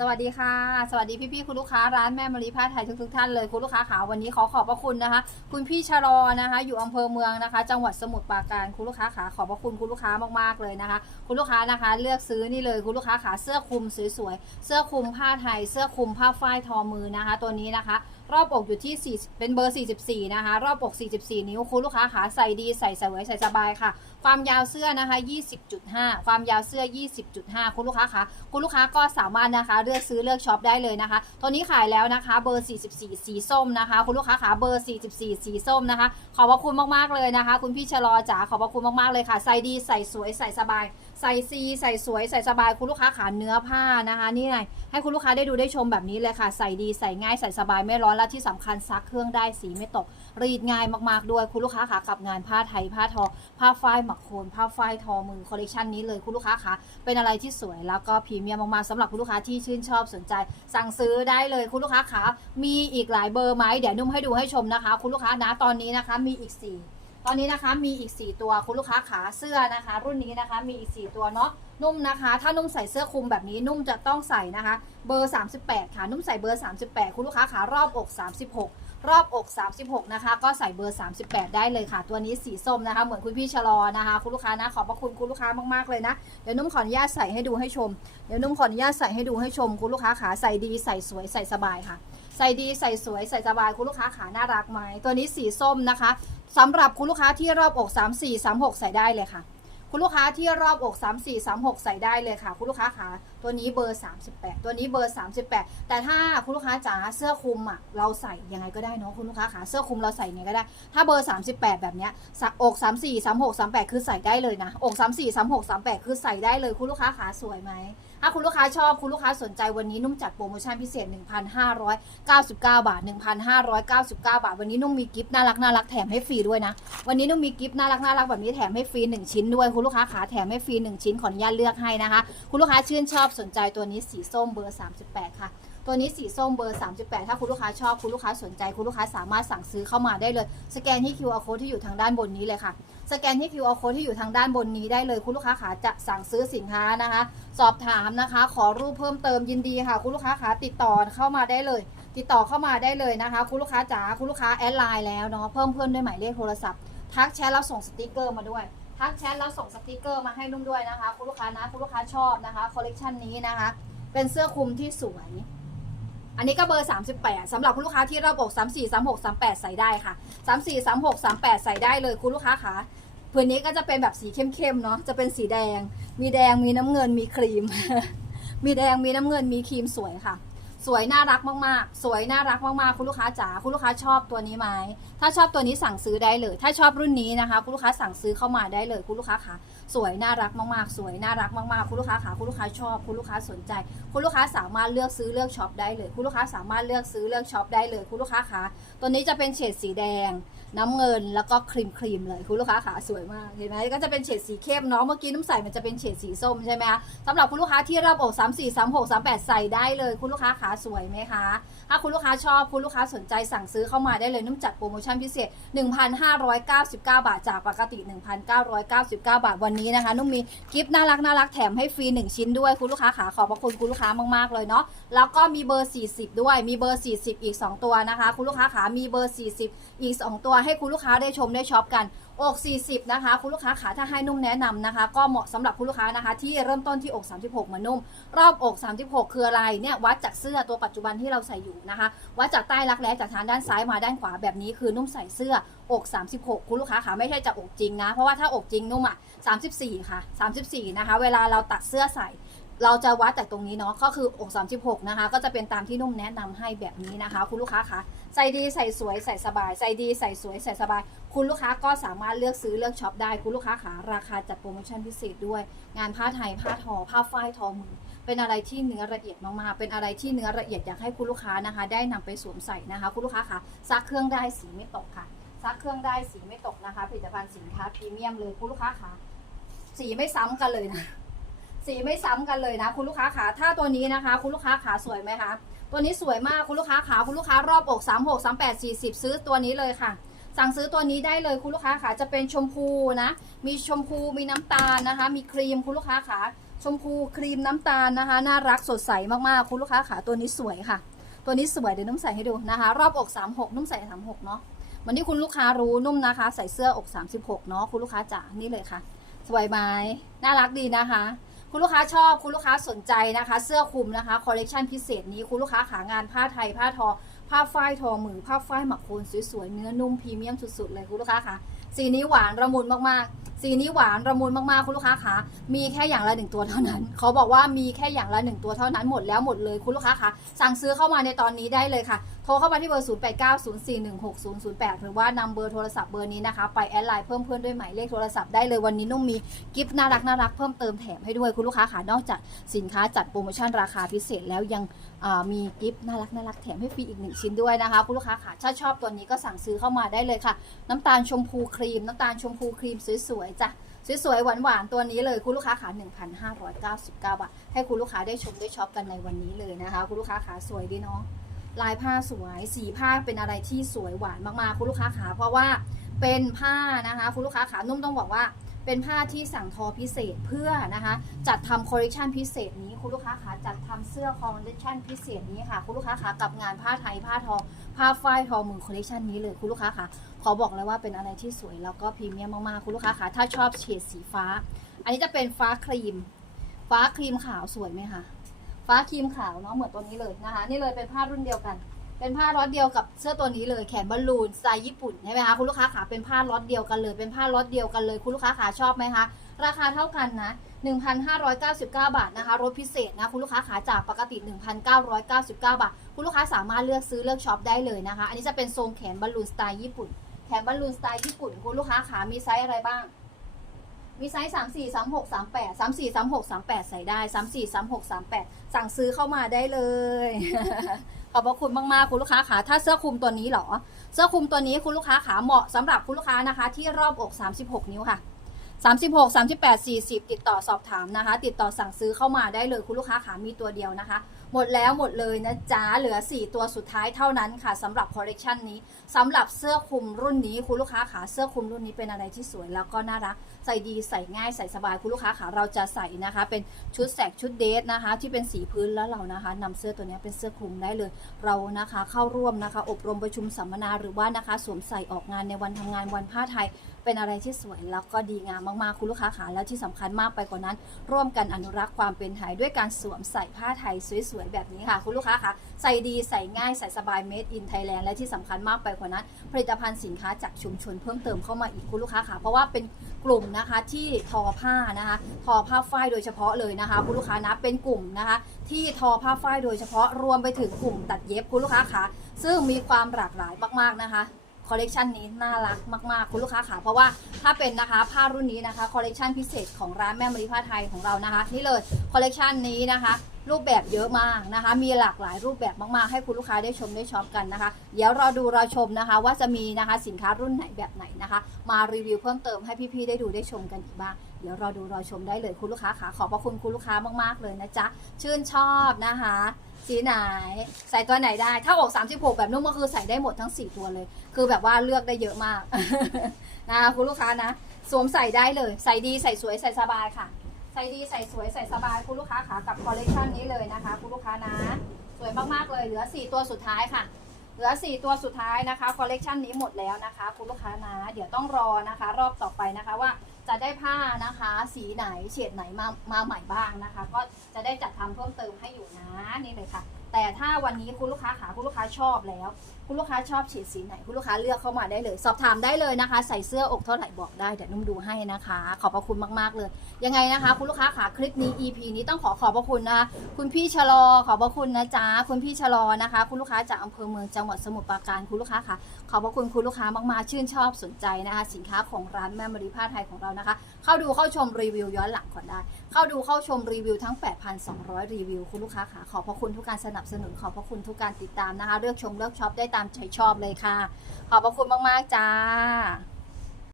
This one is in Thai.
สวัสดีค่ะ สวัสดีพี่ๆคุณลูกค้าร้านแม่มารีผ้าไทยทุกๆท่านเลยคุณลูกค้าขาวันนี้ขอขอบพระคุณนะคะ คุณพี่ชะลอนะคะ อยู่อำเภอเมืองนะคะ จังหวัดสมุทรปราการคุณลูกค้าขาขอบพระคุณคุณลูกค้ามากๆเลยนะคะ คุณลูกค้านะคะ เลือกซื้อนี่เลยคุณลูกค้าขาเสื้อคลุมสวยๆเสื้อคลุมผ้าไทย เสื้อคลุมผ้าฝ้ายทอมือนะคะ ตัวนี้นะคะ รอบอกอยู่ที่ 4 เป็นเบอร์ 44 นะคะ รอบอก 44 นิ้วคุณลูกค้าขาใส่ดีใส่สวยใส่สบายค่ะ ความยาวเสื้อนะคะ 20.5 ความยาวเสื้อ 20.5 คุณลูกค้าคะคุณลูกค้าก็สามารถนะคะ เลือกซื้อเลือกช็อปได้เลยนะคะ ตัวนี้ขายแล้วนะคะ เบอร์ 44 สีส้มนะคะ คุณลูกค้าขาเบอร์ 44 สีส้มนะคะ ขอบพระคุณมากๆเลยนะคะ คุณพี่ชะลอจ๋าขอบพระคุณมากๆเลยค่ะ ใส่ดีใส่สวยใส่สบายใส่ซีใส่สวยใส่สบายคุณลูกค้าขาเนื้อผ้านะคะ นี่ไงให้คุณลูกค้าได้ดูได้ชมแบบนี้เลยค่ะ ใส่ดีใส่ง่ายใส่สบายไม่ร้อนและที่สำคัญซักเครื่องได้สีไม่ตก รีดง่ายมากๆด้วยคุณลูกค้าขากับงานผ้าไทยผ้าทอ ผ้าฝ้ายหมักโคนผ้าฝ้ายทอมือคอลเลกชันนี้เลยคุณลูกค้าคะเป็นอะไรที่สวยแล้วก็พรีเมียมมากๆสำหรับคุณลูกค้าที่ชื่นชอบสนใจ สั่งซื้อได้เลยคุณลูกค้าขามีอีกหลายเบอร์ไหมเดี๋ยวนุ่มให้ดูให้ชมนะคะ คุณลูกค้านะตอนนี้นะคะมีอีก4 ตอนนี้นะคะมีอีก 4 ตัวคุณลูกค้าขาเสื้อนะคะ รุ่นนี้นะคะมีอีก 4 ตัวเนาะนุ่มนะคะ ถ้านุ่มใส่เสื้อคลุมแบบนี้นุ่มจะต้องใส่นะคะ เบอร์ 38 ค่ะ นุ่มใส่เบอร์ 38 คุณลูกค้าขารอบอก 36 รอบอก 36 นะคะ ก็ใส่เบอร์ 38 ได้เลยค่ะ ตัวนี้สีส้มนะคะ เหมือนคุณพี่ชะลอนะคะ คุณลูกค้านะ ขอบพระคุณคุณลูกค้ามากๆเลยนะ เดี๋ยวนุ่มขออนุญาตใส่ให้ดูให้ชม เดี๋ยวนุ่มขออนุญาตใส่ให้ดูให้ชม คุณลูกค้าขาใส่ดีใส่สวยใส่สบายค่ะ ใส่ดีใส่สวยใส่สบายคุณลูกค้าขาน่ารักไหมตัวนี้สีส้มนะคะสำหรับคุณลูกค้าที่รอบอก 3 4 3 6 ใส่ได้เลยค่ะ คุณลูกค้าที่รอบอก 3 4 3 6 ใส่ได้เลยค่ะ คุณลูกค้าขาตัวนี้เบอร์ 38 ตัวนี้เบอร์ 38 แต่ถ้าคุณลูกค้าจ๋าเสื้อคลุมอะเราใส่ยังไงก็ได้เนาะคุณลูกค้าขาเสื้อคลุมเราใส่ยังไงก็ได้ ถ้าเบอร์ 38 แบบเนี้ยสะอก 34 36 38 คือใส่ได้เลยนะอก 34 36 38 คือใส่ได้เลยคุณลูกค้าขาสวยไหมถ้าคุณลูกค้าชอบคุณลูกค้าสนใจวันนี้นุ่มจัดโปรโมชั่นพิเศษ 1,599 บาท 1,599 บาท วันนี้นุ่มมีกิฟต์น่ารักน่ารักแถมให้ฟรีด้วยนะ วันนี้นุ่มมีกิฟต์น่ารักน่ารักแบบนี้แถมให้ฟรี1ชิ้นด้วย คุณลูกค้าขาแถมให้ฟรี1ชิ้นขออนุญาตเลือกให้นะคะ คุณลูกค้าชื่นชอบสนใจตัวนี้สีส้มเบอร์ 38 ค่ะตัวนี้สีส้มเบอร์ 38 ถ้าคุณลูกค้าชอบคุณลูกค้าสนใจ คุณลูกค้าสามารถสั่งซื้อเข้ามาได้เลย สแกนที่ QR code ที่อยู่ทางด้านบนนี้เลยค่ะ สแกนที่ QR code ที่อยู่ทางด้านบนนี้ได้เลยคุณลูกค้าขาจะสั่งซื้อสินค้านะคะ สอบถามนะคะ ขอรูปเพิ่มเติมยินดีค่ะ คุณลูกค้าขาติดต่อเข้ามาได้เลย ติดต่อเข้ามาได้เลยนะคะ คุณลูกค้าจ๋าคุณลูกค้าแอดไลน์แล้วเนาะเพิ่มเพื่อนด้วยหมายเลขโทรศัพท์ทักแชทแล้วส่งสติกเกอร์มาด้วยทักแชทแล้วส่งสติกเกอร์มาให้นุ่มด้วยนะคะ คุณลูกค้านะคุณลูกค้าชอบนะคะคอลเลกชันนี้นะคะ เป็นเสื้อคลุมที่สวย อันนี้ก็เบอร์ 38สำหรับคุณลูกค้าที่ระบอก34 36 38 ใส่ได้ค่ะ 34 36 38 ใส่ได้เลยคุณลูกค้าขาผืนนี้ก็จะเป็นแบบสีเข้มๆเนาะจะเป็นสีแดง มีแดงมีน้ำเงินมีครีม มีแดงมีน้ำเงินมีครีมสวยค่ะ สวยน่ารักมากๆ สวยน่ารักมากๆคุณลูกค้าจ๋าคุณลูกค้าชอบตัวนี้ไหมถ้าชอบตัวนี้สั่งซื้อได้เลย ถ้าชอบรุ่นนี้นะคะ คุณลูกค้าสั่งซื้อเข้ามาได้เลยคุณลูกค้าค่ะ สวยน่ารักมากๆ สวยน่ารักมากๆ คุณลูกค้าค่ะคุณลูกค้าชอบ คุณลูกค้าสนใจ คุณลูกค้าสามารถเลือกซื้อเลือกช็อปได้เลย คุณลูกค้าสามารถเลือกซื้อเลือกช็อปได้เลย คุณลูกค้าค่ะตัวนี้จะเป็นเฉดสีแดง น้ำเงินแล้วก็ครีมครีมเลยคุณลูกค้าขาสวยมากเห็นไหมก็จะเป็นเฉดสีเข้มเนาะเมื่อกี้น้ำใสมันจะเป็นเฉดสีส้มใช่ไหมคะสำหรับคุณลูกค้าที่รับอก3 4 3 6 3 8 ใส่ได้เลย คุณลูกค้าขาสวยไหมคะถ้าคุณลูกค้าชอบคุณลูกค้าสนใจสั่งซื้อเข้ามาได้เลยนุ่มจัดโปรโมชั่นพิเศษ 1,599 บาทจากปกติ 1,999 บาทวันนี้นะคะ นุ่มมีกิฟต์น่ารักน่ารักแถมให้ฟรี1 ชิ้นด้วยคุณลูกค้าขาขอบพระคุณคุณลูกค้ามากๆเลยเนาะแล้วก็มีเบอร์ 40 ด้วยมีเบอร์ 40 อีก 2 ตัวนะคะ คุณลูกค้าขามีเบอร์ 40อีก 2 ตัวให้คุณลูกค้าได้ชมได้ช็อปกันอก40 นะคะ คุณลูกค้าขาถ้าให้นุ่มแนะนำนะคะ ก็เหมาะสำหรับคุณลูกค้านะคะ ที่เริ่มต้นที่อก 36มานุ่ม รอบอก 36 คืออะไรเนี่ยวัดจากเสื้อตัวปัจจุบันที่เราใส่อยู่นะคะวัดจากใต้รักแร้จากทางด้านซ้ายมาด้านขวาแบบนี้คือนุ่มใส่เสื้ออก 36 คุณลูกค้าขาไม่ใช่จากอกจริงนะ เพราะว่าถ้าอกจริงนุ่มอะ 34 ค่ะ 34 นะคะ เวลาเราตัดเสื้อใส่ เราจะวัดจากตรงนี้เนาะก็คืออก36นะคะ ก็จะเป็นตามที่นุ่มแนะนำให้แบบนี้นะคะ คุณลูกค้าคะใส่ดีใส่สวยใส่สบายใส่ดีใส่สวยใส่สบาย คุณลูกค้าก็สามารถเลือกซื้อเลือกช็อปได้ คุณลูกค้าขาราคาจัดโปรโมชั่นพิเศษด้วย งานผ้าไทยผ้าทอ ผ้าฝ้ายทอมือเป็นอะไรที่เนื้อละเอียดมากๆ เป็นอะไรที่เนื้อละเอียดอยากให้คุณลูกค้านะคะ ได้นำไปสวมใส่นะคะ คุณลูกค้าคะซักเครื่องได้สีไม่ตกค่ะซักเครื่องได้สีไม่ตกนะคะ ผลิตภัณฑ์สินค้าพรีเมียมเลยคุณลูกค้าคะสีไม่ซ้ำกันเลยนะ สีไม่ซ้ำกันเลยนะ คุณลูกค้าขาถ้าตัวนี้นะคะ คุณลูกค้าขาสวยไหมคะ ตัวนี้สวยมากคุณลูกค้าขาคุณลูกค้ารอบอก3 6 3 8 40 ซื้อตัวนี้เลยค่ะ สั่งซื้อตัวนี้ได้เลยคุณลูกค้าขาจะเป็นชมพูนะ มีชมพูมีน้ำตาลนะคะ มีครีมคุณลูกค้าขาชมพูครีมน้ำตาลนะคะ น่ารักสดใสมากๆคุณลูกค้าขาตัวนี้สวยค่ะ ตัวนี้สวยเดี๋ยวนุ่มใส่ให้ดูนะคะ รอบอก 36 นุ่มใส่ 36 เนาะวันนี้คุณลูกค้ารู้นุ่มนะคะ ใส่เสื้ออก 36 เนาะคุณลูกค้าจ๋านี่เลยค่ะ สวยไหมน่ารักดีนะคะ คุณลูกค้าชอบคุณลูกค้าสนใจนะคะ เสื้อคลุมนะคะคอลเลกชันพิเศษนี้คุณลูกค้าขางานผ้าไทยผ้าทอ ผ้าฝ้ายทอมือผ้าฝ้ายหมักโคนสวยๆเนื้อนุ่มพรีเมียมสุดๆเลยคุณลูกค้าค่ะสีนี้หวานระมุนมากๆ สีนี้หวานระมุนมากๆ คุณลูกค้าคะมีแค่อย่างละหนึ่งตัวเท่านั้น เขาบอกว่ามีแค่อย่างละหนึ่งตัวเท่านั้นหมดแล้วหมดเลยคุณลูกค้าคะสั่งซื้อเข้ามาในตอนนี้ได้เลยค่ะ โทรเข้ามาที่เบอร์ 0 8 9 0 4 1 6 0 0 8 หรือว่านำเบอร์โทรศัพท์เบอร์นี้นะคะ ไปแอดไลน์เพิ่มเพื่อนด้วยหมายเลขโทรศัพท์ได้เลยวันนี้นุ่มมีกิฟต์น่ารักน่ารักเพิ่มเติมแถมให้ด้วยคุณลูกค้าค่ะนอกจากสินค้าจัดโปรโมชั่นราคาพิเศษแล้วยังมีกิฟต์น่ารักน่ารักแถมให้ฟรีอีกหนึ่งชิ้นด้วยนะคะคุณลูกค้าค่ะถ้าชอบตัวนี้ก็สั่งซื้อเข้ามาได้เลยค่ะ น้ำตาลชมพูครีม น้ำตาลชมพูครีมสวยๆจ้ะสวยๆหวานๆตัวนี้เลยคุณลูกค้าค่ะ1,599บาทให้คุณลูกค้าได้ชมได้ช็อปกันในวันนี้เลยนะคะ คุณลูกค้าขาสวยดีเนาะ ลายผ้าสวย สีผ้าเป็นอะไรที่สวยหวานมากๆ คุณลูกค้าขาเพราะว่าเป็นผ้านะคะ คุณลูกค้าขานุ่มต้องบอกว่าเป็นผ้าที่สั่งทอพิเศษเพื่อนะคะ จัดทำคอลเลคชันพิเศษนี้คุณลูกค้าขาจัดทำเสื้อคอลเลคชันพิเศษนี้ค่ะ คุณลูกค้าขากับงานผ้าไทยผ้าทอผ้าฝ้ายทอมือคอลเลคชันนี้เลยคุณลูกค้าค่ะขอบอกเลยว่าเป็นอะไรที่สวยแล้วก็พรีเมียมมากๆคุณลูกค้าค่ะถ้าชอบเฉดสีฟ้า อันนี้จะเป็นฟ้าครีม ฟ้าครีมขาวสวยไหมคะ ฟ้าครีมขาวเนาะเหมือนตัวนี้เลยนะคะ นี่เลยเป็นผ้ารุ่นเดียวกัน เป็นผ้าล็อตเดียวกับเสื้อตัวนี้เลยแขนบอลลูนสไตล์ญี่ปุ่นใช่ไหมคะคุณลูกค้าขาเป็นผ้าล็อตเดียวกันเลย เป็นผ้าล็อตเดียวกันเลยคุณลูกค้าขาชอบไหมคะราคาเท่ากันนะ 1,599 บาทนะคะ รถพิเศษนะคุณลูกค้าขาจากปกติ 1,999 บาท คุณลูกค้าสามารถเลือกซื้อเลือกช็อปได้เลยนะคะ อันนี้จะเป็นทรงแขนบอลลูนสไตล์ญี่ปุ่น แขนบอลลูนสไตล์ญี่ปุ่นคุณลูกค้าขามีไซส์อะไรบ้าง มีไซส์3 4 3 6 3 8 3 4 3 6 3 8ใส่ได้3 4 3 6 3 8สั่งซื้อเข้ามาได้เลย ขอบพระคุณมากๆคุณลูกค้าขาถ้าเสื้อคลุมตัวนี้เหรอ เสื้อคลุมตัวนี้คุณลูกค้าขาเหมาะสำหรับคุณลูกค้านะคะ ที่รอบอก 36 นิ้วค่ะ36 38 40 ติดต่อสอบถามนะคะ ติดต่อสั่งซื้อเข้ามาได้เลยคุณลูกค้าขามีตัวเดียวนะคะหมดแล้วหมดเลยนะจ๊ะเหลือ 4 ตัวสุดท้ายเท่านั้นค่ะสำหรับคอลเลกชันนี้สำหรับเสื้อคลุมรุ่นนี้คุณลูกค้าขาเสื้อคลุมรุ่นนี้เป็นอะไรที่สวยแล้วก็น่ารัก ใส่ดีใส่ง่ายใส่สบายคุณลูกค้าขาเราจะใส่นะคะ เป็นชุดแสกชุดเดทนะคะ ที่เป็นสีพื้นแล้วเรานะคะนำเสื้อตัวนี้เป็นเสื้อคลุมได้เลย เรานะคะเข้าร่วมนะคะ อบรมประชุมสัมมนาหรือว่านะคะ สวมใส่ออกงานในวันทำงานวันผ้าไทยเป็นอะไรที่สวยแล้วก็ดีงามมากๆ คุณลูกค้าขาแล้วที่สำคัญมากไปกว่านั้น ร่วมกันอนุรักษ์ความเป็นไทยด้วยการสวมใส่ผ้าไทยสวยๆแบบนี้ค่ะคุณลูกค้าคะใส่ดีใส่ง่ายใส่สบาย made in Thailand และที่สำคัญมากไปกว่านั้น ผลิตภัณฑ์สินค้าจากชุมชนเพิ่มเติมเข้ามาอีกคุณลูกค้าค่ะเพราะว่าเป็นกลุ่มนะคะที่ทอผ้านะคะทอผ้าฝ้ายโดยเฉพาะเลยนะคะคุณลูกค้านะเป็นกลุ่มนะคะที่ทอผ้าฝ้ายโดยเฉพาะรวมไปถึงกลุ่มตัดเย็บคุณลูกค้าค่ะซึ่งมีความหลากหลายมาก ๆนะคะคอลเลกชันนี้น่ารักมาก ๆ คุณลูกค้าค่ะเพราะว่าถ้าเป็นนะคะผ้ารุ่นนี้นะคะคอลเลกชันพิเศษของร้านแม่มะลิผ้าไทยของเรานะคะ นี่เลยคอลเลกชันนี้นะคะ รูปแบบเยอะมากนะคะ มีหลากหลายรูปแบบมากๆ ให้คุณลูกค้าได้ชมได้ช็อปกันนะคะ เดี๋ยวรอดูรอชมนะคะ ว่าจะมีนะคะสินค้ารุ่นไหนแบบไหนนะคะ มารีวิวเพิ่มเติมให้พี่ๆได้ดูได้ชมกันอีกบ้าง เดี๋ยวรอดูรอชมได้เลยคุณลูกค้าค่ะขอบพระคุณคุณลูกค้ามากๆเลยนะจ๊ะ ชื่นชอบนะคะสีไหนใส่ตัวไหนได้ ถ้าอก36 แบบนุ่มก็คือใส่ได้หมดทั้ง 4 ตัวเลย คือแบบว่าเลือกได้เยอะมากนะคะคุณลูกค้านะ สวมใส่ได้เลย ใส่ดีใส่สวยใส่สบายค่ะ ใส่ดีใส่สวยใส่สบายคุณลูกค้าขากับคอลเลคชันนี้เลยนะคะคุณลูกค้านะ สวยมากๆเลยเหลือ 4 ตัวสุดท้ายค่ะ เหลือ 4 ตัวสุดท้ายนะคะคอลเลคชันนี้หมดแล้วนะคะคุณลูกค้านะ เดี๋ยวต้องรอนะคะ รอบต่อไปนะคะว่าจะได้ผ้านะคะ สีไหนเฉดไหนมามาใหม่บ้างนะคะ ก็จะได้จัดทำเพิ่มเติมให้อยู่นะนี่เลยค่ะ แต่ถ้าวันนี้คุณลูกค้าขาคุณลูกค้าชอบแล้ว คุณลูกค้าชอบเฉดสีไหน คุณลูกค้าเลือกเข้ามาได้เลย สอบถามได้เลยนะคะ ใส่เสื้ออกเท่าไหร่บอกได้เดี๋ยวนุ่มดูให้นะคะ ขอบพระคุณมากๆเลย ยังไงนะคะ คุณลูกค้าขาคลิปนี้ EP นี้ต้องขอขอบพระคุณนะคะคุณพี่ชะลอขอบพระคุณนะจ๊ะคุณพี่ชะลอนะคะ คุณลูกค้าจากอำเภอเมืองจังหวัดสมุทรปราการคุณลูกค้าค่ะขอบพระคุณคุณลูกค้ามากๆชื่นชอบสนใจนะคะ สินค้าของร้านแม่มรีผ้าไทยของเรานะคะ เข้าดูเข้าชมรีวิวย้อนหลังก่อนได้ เข้าดูเข้าชมรีวิวทั้ง 8,200 รีวิว คุณลูกค้าค่ะขอบพระคุณทุกการสนับสนุนขอบพระคุณทุกการติดตามนะคะ เลือกชมเลือกช็อปได้ตามใจชอบเลยค่ะ ขอบพระคุณมาก ๆ จ้า